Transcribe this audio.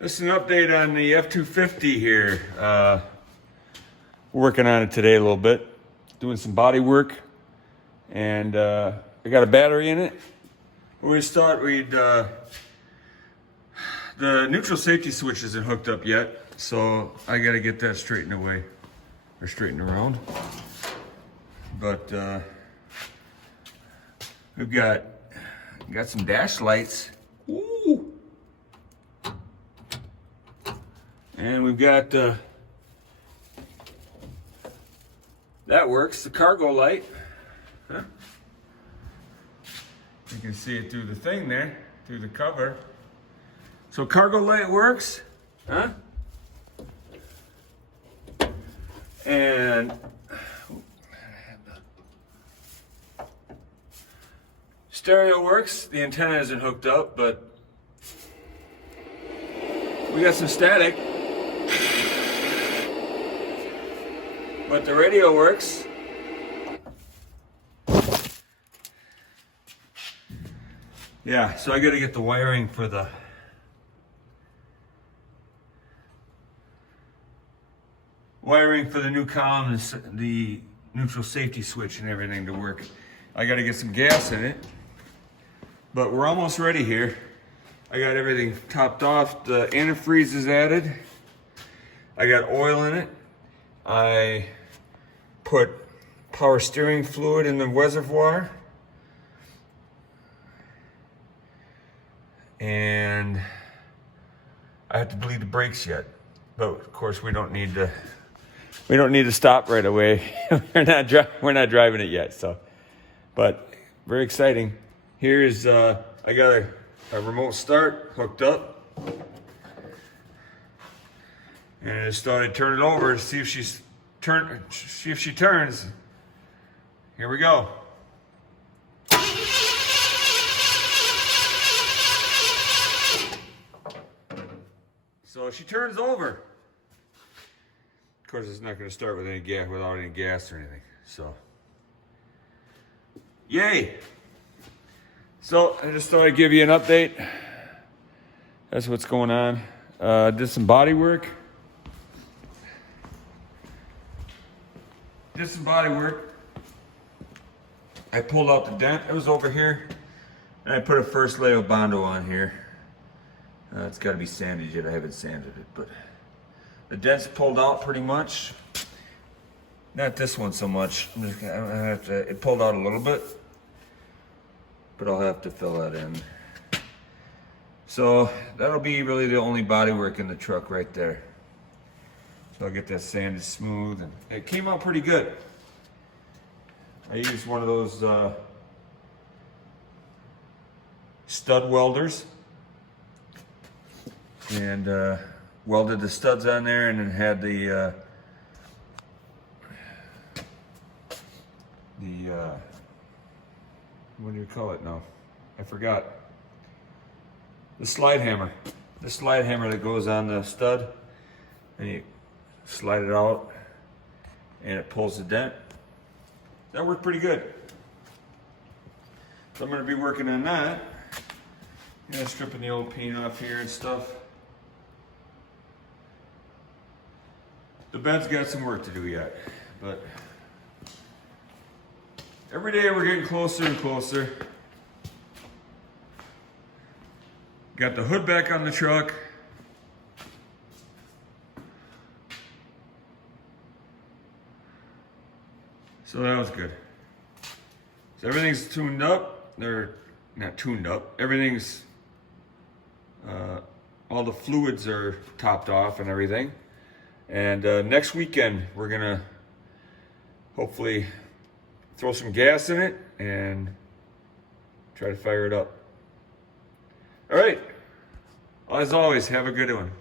This is an update on the F-250 here. Working on it today a little bit, doing some body work, and I got a battery in it. We thought the neutral safety switch isn't hooked up yet, so I got to get that straightened away or straightened around. But we've got some dash lights. Ooh. And we've got, that works, the cargo light. Huh? You can see it through the thing there, through the cover. So cargo light works, huh? And stereo works. The antenna isn't hooked up, but we got some static. But the radio works. Yeah, so I got to get the wiring for the new column, the neutral safety switch and everything to work. I got to get some gas in it, but we're almost ready here. I got everything topped off. The antifreeze is added. I got oil in it. I put power steering fluid in the reservoir. And I have to bleed the brakes yet. But of course we don't need to stop right away. we're not driving it yet, so. But very exciting. Here's I got a remote start hooked up. And I just thought I'd turn it over to see if she turns. Here we go. So she turns over. Of course, it's not going to start with any gas, without any gas or anything. So, yay! So I just thought I'd give you an update. That's what's going on. Did some body work. I pulled out the dent. It was over here. And I put a first layer of Bondo on here. It's got to be sanded yet. I haven't sanded it, but the dent's pulled out pretty much. Not this one so much. It pulled out a little bit, but I'll have to fill that in. So that'll be really the only body work in the truck right there. So I'll get that sanded smooth, and it came out pretty good. I used one of those stud welders and welded the studs on there, and then had the what do you call it now? I forgot. The slide hammer. The slide hammer that goes on the stud, and you slide it out and it pulls the dent. That worked pretty good. So I'm going to be working on that. Stripping the old paint off here and stuff. The bed's got some work to do yet, but every day we're getting closer and closer. Got the hood back on the truck. So that was good. So everything's tuned up. They're not tuned up. Everything's, all the fluids are topped off and everything. And next weekend, we're gonna hopefully throw some gas in it and try to fire it up. All right. As always, have a good one.